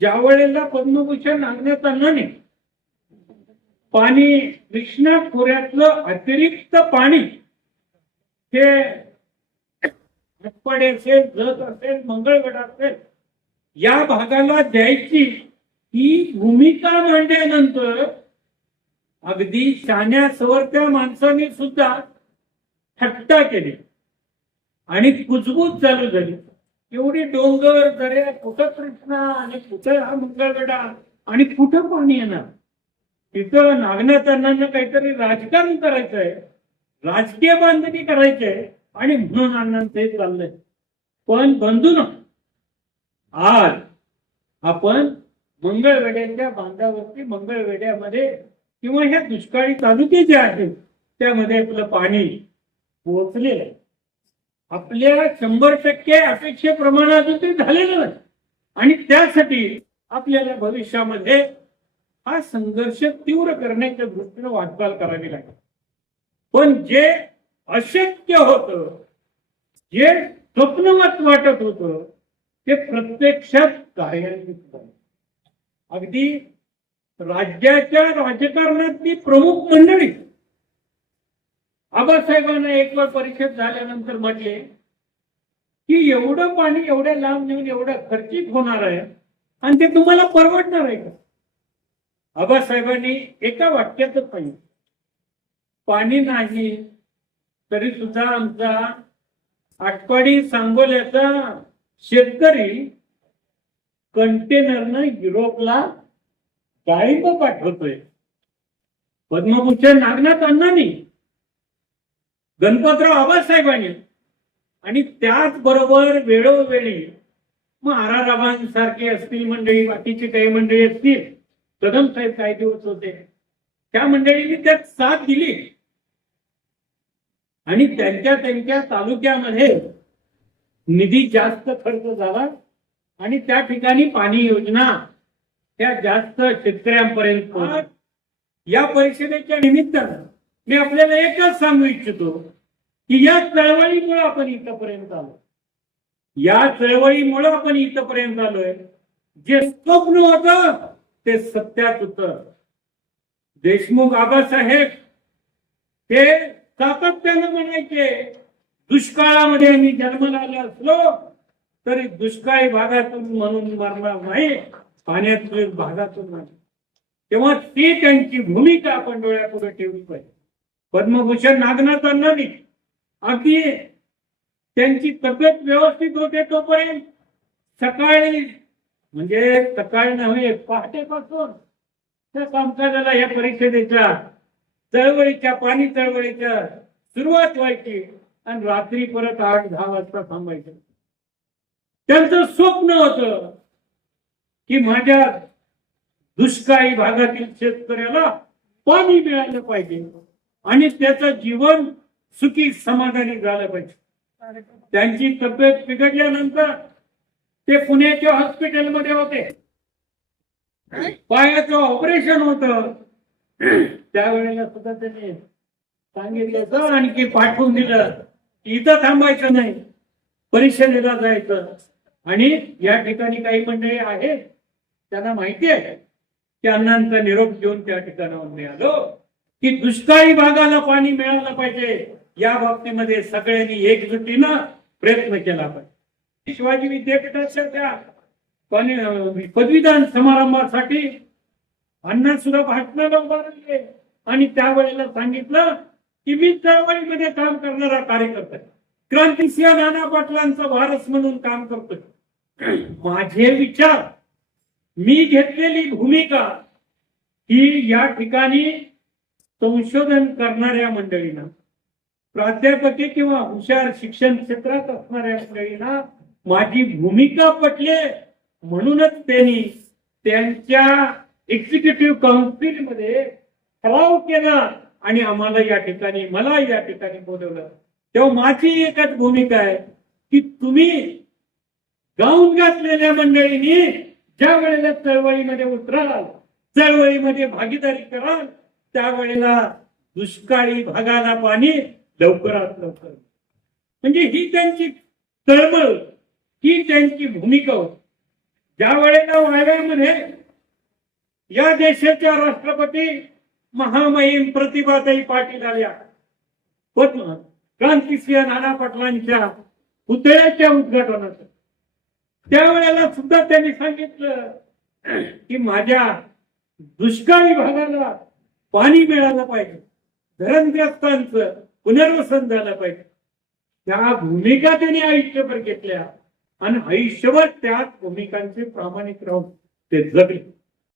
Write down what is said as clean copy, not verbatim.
ज्या वेळेला पद्मभूषण नागनाथ अण्णांनी पाणी कृष्णा खोऱ्यातलं अतिरिक्त पाणी हे आटपाडी असेल, जत असेल, मंगळवेढा असेल या भागाला द्यायची ही भूमिका मांडल्यानंतर अगदी शाण्या सवरत्या माणसांनी सुद्धा थट्टा केली आणि कुजबूज चालू झाली. एवढी डोंगर दऱ्या, कुठं कृष्णा आणि कुठं हा मंगळवेढा आणि कुठं पाणी येणार. तिथं नागनाथ अण्णांना काहीतरी राजकारण करायचं आहे, राजकीय बांधणी करायची आहे आणि म्हणून अण्णांचं हे चाललंय. पण बंधून आज आपण मंगळवेढ्याच्या बांधावरती, मंगळवेढ्यामध्ये किंवा ह्या दुष्काळी तालुके जे आहेत त्यामध्ये आपलं पाणी पोहोचलेलं आहे. आपल्या 100% अपेक्षेप्रमाणे अजून ते झालेलं नाही आणि त्यासाठी आपल्याला भविष्यामध्ये हा संघर्ष तीव्र करण्याच्या दृष्टीने वाटचाल करावी लागेल. पण जे अशक्य होतं, जे स्वप्नवत वाटत होतं ते प्रत्यक्षात कार्यान्वित झालं. अगदी राज्याच्या राजकारणातली प्रमुख मंडळी आबासाहेबांना एक वेळ परिषद झाल्यानंतर म्हटले की एवढं पाणी एवढ्या लांब नेऊन एवढं खर्चिक होणार आहे आणि ते तुम्हाला परवडणार आहे का. आबासाहेबांनी एका वाक्यातच पाहिजे, पाणी नाही तरी सुद्धा आमचा आटपाडी सांगोल्याचा शेतकरी कंटेनरनं युरोपला डाळिंब पाठवतोय. पद्मभूषण नागनाथ अण्णांनी, गणपतराव आबासाहेबांनी आणि त्याचबरोबर वेळोवेळी मग आरारावांसारखी असतील मंडळी, बाकीची काही मंडळी असतील, कदम साहेब काही दिवस होते, त्या मंडळींनी त्यात साथ दिली आणि त्यांच्या तालुक्यामध्ये निधी जास्त खर्च झाला आणि त्या ठिकाणी पाणी योजना त्या जास्त शेतकऱ्यांपर्यंत. या परिषदेच्या निमित्तानं मी आपल्याला एकच सांगू इच्छितो की या चळवळीमुळे आपण इथपर्यंत आलो. या चळवळीमुळे आपण इथपर्यंत आलोय. जे स्वप्न होतं ते सत्यात उतर. देशमुख आबासाहेब ते सातत्यानं म्हणायचे, दुष्काळामध्ये मी जन्माला आलो असलो तरी दुष्काळी भागातून म्हणून मरणार नाही, पाण्याच्या भागातून नाही. तेव्हा ती त्यांची भूमिका आपण डोळ्यापुढे ठेवली पाहिजे. पद्मभूषण नागनाथ अण्णांनी अगदी त्यांची तब्येत व्यवस्थित होते तोपर्यंत सकाळी, म्हणजे सकाळी नव्हे पहाटेपासून त्या कामकाजाला या परिषदेच्या चळवळीच्या, पाणी चळवळीच्या सुरुवात व्हायची आणि रात्री परत 8-10 वाजता थांबायचं. त्यांचं स्वप्न होतं की माझ्या दुष्काळी भागातील शेतकऱ्याला पाणी मिळालं पाहिजे आणि त्याचं जीवन सुखी समाधानी झालं पाहिजे. त्यांची तब्येत बिघडल्यानंतर ते पुण्याच्या हॉस्पिटलमध्ये होते, पायाचं ऑपरेशन होतं. त्यावेळेला सुद्धा त्यांनी सांगितलं आणखी पाठवून दिलं, इथं थांबायचं नाही, परिषदेला जायचं. आणि या ठिकाणी काही मंडळी आहेत त्यांना माहिती आहे की अण्णांचा निरोप घेऊन त्या ठिकाणावर मी आलो की दुष्काळी भागाला पाणी मिळालं पाहिजे. या बाबतीमध्ये सगळ्यांनी एकजुटीनं प्रयत्न केला पाहिजे. शिवाजी विद्यापीठाच्या त्या पदवीदान समारंभासाठी अण्णा सुद्धा भाषणाला उभारले आणि त्यावेळेला सांगितलं की मी चळवळीमध्ये काम करणारा कार्यकर्ता, क्रांतिसिंह नाना पाटलांचा वारस म्हणून काम करतोय. माझे विचार, मी घेतलेली भूमिका ही या ठिकाणी संशोधन करणाऱ्या मंडळींना, प्राध्यापकी किंवा हुशार शिक्षण क्षेत्रात असणाऱ्या मंडळींना माझी भूमिका पटले म्हणूनच त्यांनी त्यांच्या एक्झिक्युटिव्ह काउन्सिलमध्ये ठराव केला आणि आम्हाला या ठिकाणी, मला या ठिकाणी बोलवलं. तेव्हा माझी एकच भूमिका आहे की तुम्ही गाऊन घातलेल्या मंडळींनी ज्या वेळेला चळवळीमध्ये उतराल, चळवळीमध्ये भागीदारी कराल, त्यावेळेला दुष्काळी भागाला पाणी लवकरात लवकर, म्हणजे ही त्यांची तळमळ, ही त्यांची भूमिका होती. ज्या वेळेला वायव्यामध्ये या देशाच्या राष्ट्रपती महामहिम प्रतिभाताई पाटील आल्या क्रांतिसिंह नाना पाटलांच्या पुतळ्याच्या उद्घाटनाचं, त्यावेळेला सुद्धा त्यांनी सांगितलं की माझ्या दुष्काळी भागाला पाणी मिळालं पाहिजे, धरणग्रस्तांचं पुनर्वसन झालं पाहिजे. त्या भूमिका त्यांनी आयुष्यभर घेतल्या आणि आयुष्यभर त्याच भूमिकांचे प्रामाणिक राहून ते जगले.